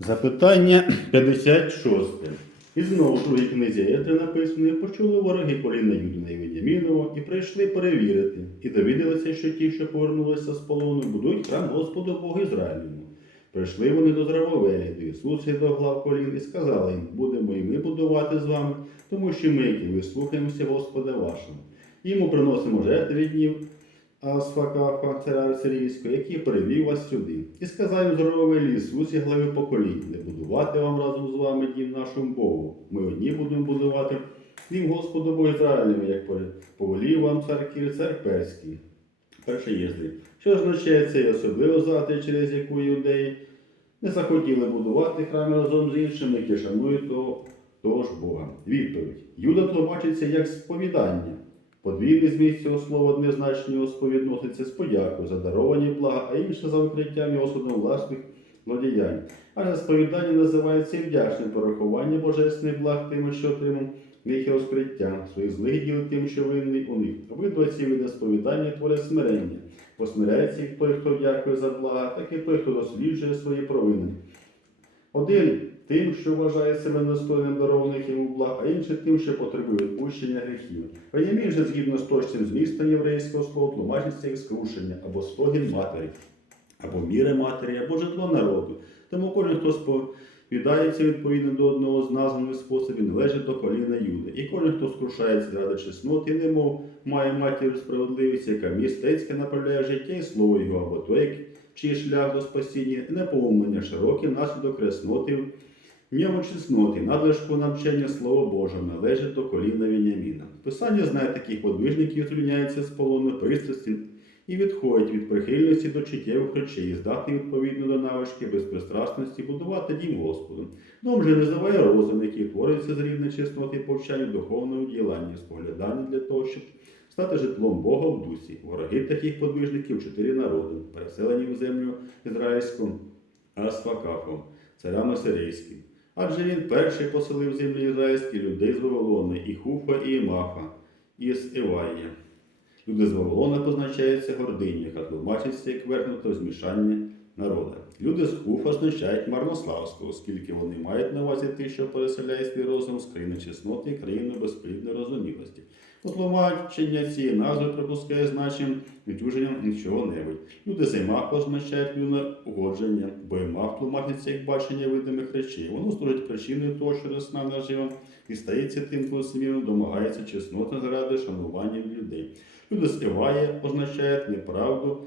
Запитання 56. І знову в другій книзі Єтри написано, і почули вороги коліна Юдина і Венямінова, і прийшли перевірити, і довідалися, що ті, що повернулися з полону, будуть храм Господу Богу Ізраїльному. Прийшли вони до Зравовеля, до Ісуса і до глав колін, і сказали їм, будемо і ми будувати з вами, тому що ми, які ви слухаємося Господа вашого. Йому приносимо жертви днів Асфакафа, царя сирійського, який перевів вас сюди. І сказав їм Зоровелі Ісусі глави поколінь, не будувати вам разом з вами дім нашому Богу. Ми одні будемо будувати дім Господу Богу Ізраїлеві, як повелів вам цар Кір, цар Перський. Перше єздрі. Що означає це і особливо зати, через яку іудеї не захотіли будувати храми разом з іншими, які шанують того, того ж Бога. Відповідь. Юда тлумачиться як сповідання. Подвійний зміст цього слова однозначно сповідноситься з подякою за даровані блага, а інше за викриттям і осудом власних злодіянь. Адже сповідання називається і вдячним порахування божественних благ тими, що отримав їх і розкриття, своїх злих діл тим, що винний у них. Обидва ці види сповідання творять смирення. Посмиряється як той, хто дякує за блага, так і той, хто досліджує свої провини. Один тим, що вважає себе достойним дарованих йому благ, а інший тим, що потребує відпущення гріхів. Венямін же згідно з точним змістом єврейського слова тлумачиться як скрушення або стогін матері, або міри матері, або житло народу. Тому кожен, хто сповідається відповідно до одного з названих способів, належить до коліна Юди. І кожен, хто скрушається ради чесноти, немов має матір справедливість, яка містецьке направляє життя і слово його, або той, чий шлях до спасіння, непоумлення широкий внаслідок кресноти. В ньому чесноти, надлишку навчання Слова Божого належить до коліна Веніаміна. Писання знає таких подвижників, звільняється з полону пристрасті і відходять від прихильності до чуттєвих речей, здатні відповідно до навички безпристрасності будувати дім Господу. Дом же називає розум, який твориться з рівня чесноти повчання духовного ділання, споглядання для того, щоб стати житлом Бога в дусі. Вороги таких подвижників чотири народи, переселені в землю ізраїльську Асфакафом, царями сирійським. Адже він перший поселив землі ізраїльські людей з Вавилони, і Хуфа, і Імафа, з Іваїя. Люди з Вавилона позначаються гордині, яка тлумачиться як вернуто змішання народа. Люди з Хуфа означають марнославство, оскільки вони мають на увазі тих, що переселяє свій розум з країни чесноти країни безплідної розумілості. У цієї назви припускає значення відчуження нічого-небудь. Люди з Імафа означають людне угодження, бо Імаф тлумачиться як бачення видимих речей. Воно служить причиною того, що росна нажива і стається тим, коли смірно домагається чесноти заради шанування людей. Люди з означають неправду,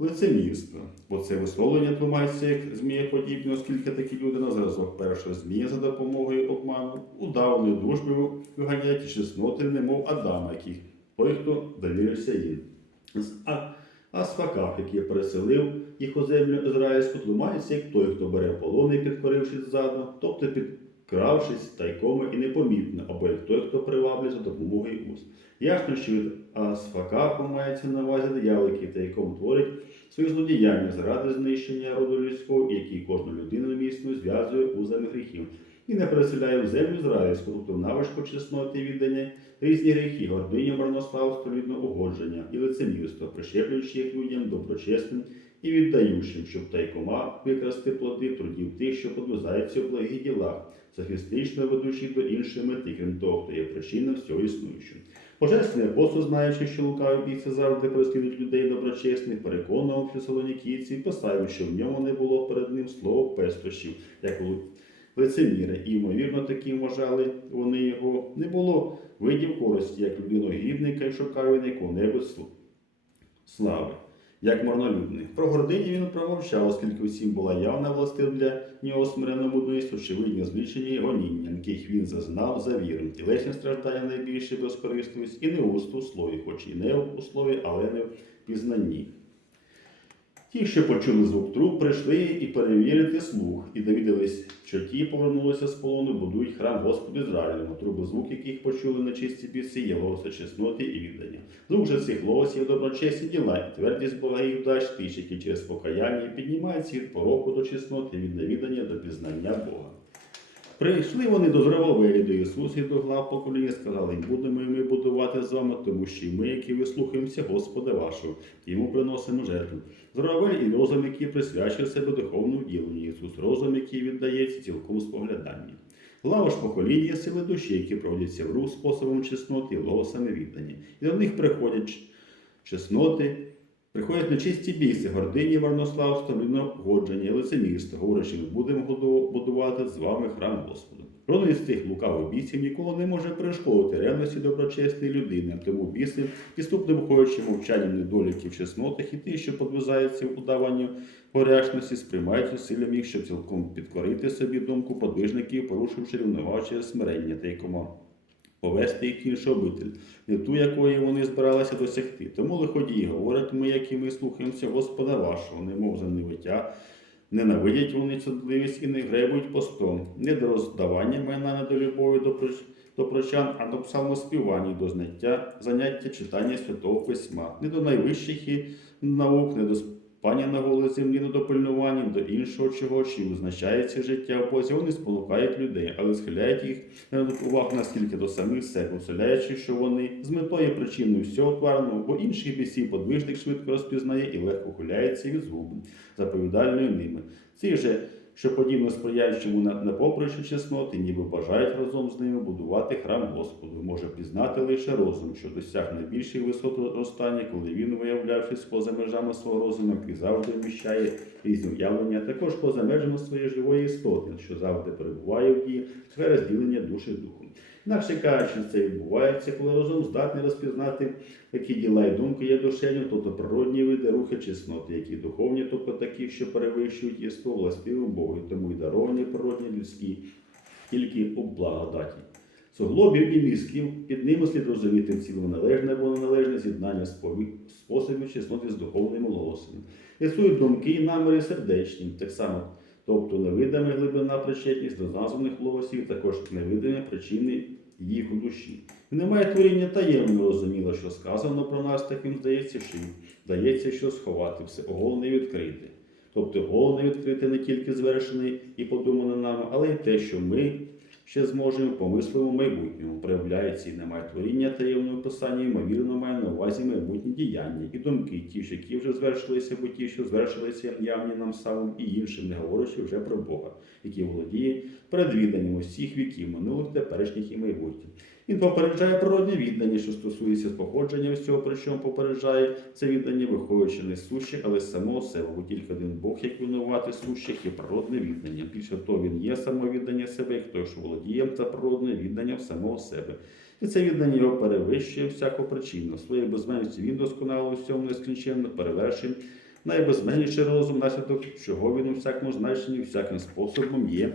лицемірство, бо це висловлення тлумається як змієподібне, оскільки такі люди на зразок першого змія за допомогою обману, удаваною дружбою виганяють чесноти, немов Адама, який той, хто довірився їм. З Асфаках, який переселив їх у землю ізраїльську, тлумається як той, хто бере полони, підкорившись ззаду, тобто підкравшись тайком і непомітно, або як той, хто приваблює за допомогою уст. Ясно, що від Асфакаху мається на увазі диявол, який тайком творить свої злодіяння заради знищення роду людського, який кожну людину міцно зв'язує узами гріхів. І не переселяє в землю ізраїльську, тобто навичку чесноти і віддання, різні гріхи, гординя, марнославство, угодження і лицемірство, прищеплюючи їх людям доброчесним і віддаючим, щоб тайкома викрасти плоди трудів тих, що подвизаються в благих ділах, софістично ведучи до іншої мети, крім того, хто є причина всього існуючого. Божественний апостол, знаючи, що лукаві бійці завжди переслідують людей доброчесних, переконував фесалонікійців і поставив, що в ньому не було перед ним слова пестощів, як у лицеміри, і, ймовірно, такі вважали вони його. Не було видів користі, як людину гідника, і шукав він яку-небудь слави, як марнолюдних. Про гордині він промовчав, оскільки усім була явна властив для нього смиренна мудрість, очевидні звичайні і гоніння, яких він зазнав за віром. Тілесні страждання найбільше безкорисливість, і не у слові, хоч і не у слові, але не в пізнанні. Ті, що почули звук труб, прийшли і перевірити слух, і довідались, що ті повернулися з полону, будують храм Господу Ізраїлю. труби звук, яких почули на чисті пісі, є голоси чесноти і віддання. Звук же цих голосів доброчесні діла, і твердість Бога і вдач тих, які через покаяння піднімаються від пороку до чесноти, від навідання до пізнання Бога. Прийшли вони до Зравовелі, до Ісуса і до глав покоління, сказали, «І будемо ми будувати з вами, тому що ми, які вислухаємося Господа вашого, йому приносимо жертву. Зравовель і розум, який присвячує себе духовному діленню, Ісус, розум, який віддається цілком спогляданні. Глава ж покоління сили душі, які проводяться в рух способом чесноти і голосами. І до них приходять чесноти, приходять нечисті біси, гордині, марнославство, годження, лицемірство, говорячи, будемо будувати з вами храм Господа. Жоден із цих лукавих бісів ніколи не може перешкодити ревності доброчесної людини, тому біси, підступно виходячи мовчанням недоліків чеснотах і ті, що подвизаються в удаванню поряшності, сприймають усиллям їх, щоб цілком підкорити собі думку подвижників, порушивши рівновагу смирення та якома повести їх іншу обитель, не ту, якої вони збиралися досягти. Тому лиходії говорять ми, які ми слухаємося Господа вашого, немов за невиття, ненавидять вони цудливість і не гребують постом, не до роздавання майна, не до любові до, проч- до прочан, а до псалмоспівання, до знаття, заняття читання святого письма, не до найвищих і наук, не до спання на голій землі, до пильнування, до іншого чого, чи визначається життя в Бозі. Вони спонукають людей, але схиляють їх на увагу наскільки до самих себе, усиляючи, що вони з метою причиною всього тварного, бо інших бісів подвижник швидко розпізнає і легко хиляється від згуби, заповідальною ними. Ці же, що подібно сприяючому на, на поприщу чесноти, ніби бажають разом з ними будувати храм Господу, може пізнати лише розум, що досягне найбільших висот зростання, коли він, виявлявшись поза межами свого розуму, який завжди вміщає різні уявлення, також поза межами своєї живої істоти, що завжди перебуває в дії, це розділення душі духом. Інакше кажучи, це відбувається, коли розум здатний розпізнати, які діла і думки є душею, тобто природні види рухи чесноти, які духовні, тобто такі, що перевищують єство властивим Богу, тому й даровані природні людські, тільки у благодаті. Суглобів і мізків під ними слід розуміти в цілому належне або неналежне з'єднання способів чесноти з духовним голосом. Існують думки і наміри сердечні, так само, тобто невидима глибина причетність до названих логосів, також невидимі причини їх у душі. Немає творіння таємно розуміло, що сказано про нас, таким здається, що вдається що сховати все оголене відкрите. Тобто головне відкрите не тільки звершене і подумане нами, але й те, що ми ще зможемо помислимо в майбутньому проявляється і немає творіння таємного писання, ймовірно, має на увазі майбутні діяння і думки, ті ж, які вже звершилися, бо ті, що звершилися явні нам самим і іншим, не говорячи вже про Бога, який володіє передвіданням усіх віків, минулих, теперішніх і майбутніх. Він попереджає природне віддання, що стосується походження всього, причому попереджає це віддання, виходячи не сущих, але з самого себе, бо тільки один Бог, як винувати сущих, є природне віддання. Більше того, він є самовіддання себе, як той, що володіє, та природне віддання в самого себе. І це віддання його перевищує всяку причину. Своєю безменності він досконало всьому нескінченно перевершень. Найбезменніший розум, наслідок чого він у всякому значенні, всяким способом є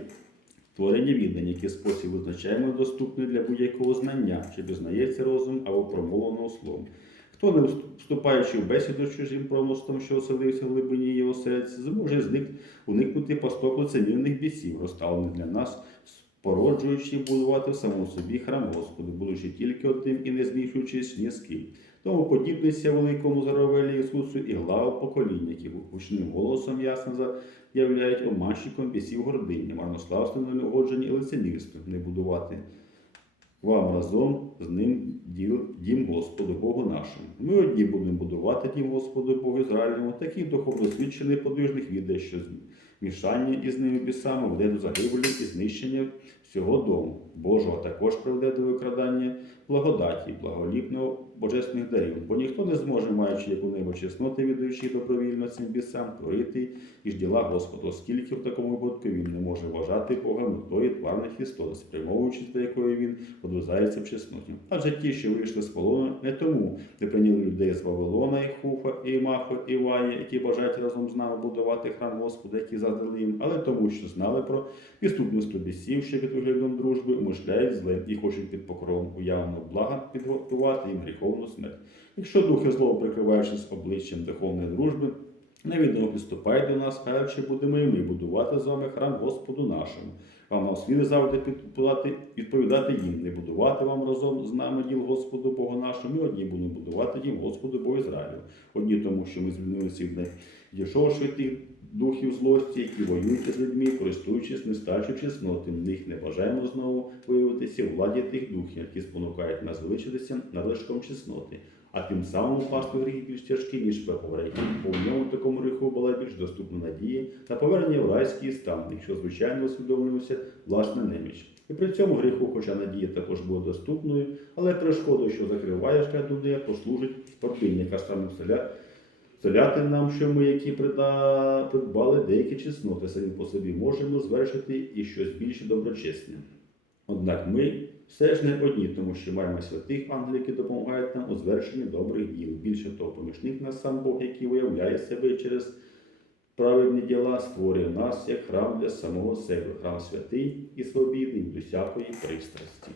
Творення віддання, який спосіб визначаємо доступний для будь-якого знання, чи пізнається розум або промовлено словом. Хто не вступаючи в бесіду з чужим промостом, що оселився в глибині його серця, зможе зник, уникнути пасток лицемірних бісів, розставлених для нас, породжуючи будувати в самому собі храм Господу, будучи тільки одним і не змішуючись ні з ким. Тому подібнися великому заровелі Ісусу і главу покоління, які гучним голосом ясно заявляють обманщиком бісів гордині, марнославством неугоджені і лицемірством, не будувати вам разом з ним діл, дім Господу Богу нашому. Ми одні будемо будувати дім Господу Богу Ізраїльному, такий духовно свідчений подвижних віде, що мішання із ними бісами веде до загибелі і знищення всього дому Божого, також приведе до викрадання благодаті, благоліпного божественних дарів, бо ніхто не зможе, маючи яку-небудь чесноти, віддаючи добровільно цим бісам, творити і ж діла Господа, оскільки в такому випадку він не може вважати Бога метою тварних істот, спрямовуючись до якої він подвизається в чесноті. Адже ті, що вийшли з полону, не тому не прийняли людей з Вавилона, і Хуфа, і Махо, і Вая, які бажають разом з нами будувати храм Господа, який задали їм, але тому, що знали про підступництво бісів, що під виглядом дружби умишляють зле і хочуть під покровом уявного блага підготувати їм гріховну смерть. Якщо духи зло, прикриваючись обличчям духовної дружби, невідомо підступають до нас, кажучи, будемо і ми будувати з вами храм Господу нашому. А нам слід завжди підпадати, відповідати їм, не будувати вам разом з нами діл Господу Богу нашому. Ми одні будемо будувати дім Господу Богу Ізраїлю. Одні тому, що ми звільнилися від них, дійшовши тих духів злості, які воюють з людьми, користуючись нестачу чесноти. В них не бажаємо знову виявитися у владі тих духів, які спонукають нас величитися надлишком чесноти, а тим самим впасти в гріх більш тяжкий, ніж попередній. Бо в ньому такому гріху була більш доступна надія на повернення в райський стан, якщо звичайно усвідомлювався власна неміч. І при цьому гріху, хоча надія також була доступною, але перешкодою, що закриває шлях до неї, послужить спортивника самим селя. Селяти нам, що ми, які придбали деякі чесноти, самі по собі можемо звершити і щось більше доброчесне. Однак ми все ж не одні, тому що маємо святих ангелів, які допомагають нам у звершенні добрих діл. Більше того, поміж них нас сам Бог, який виявляє себе через праведні діла, створює нас як храм для самого себе, храм святий і свобідний від усякої пристрасті.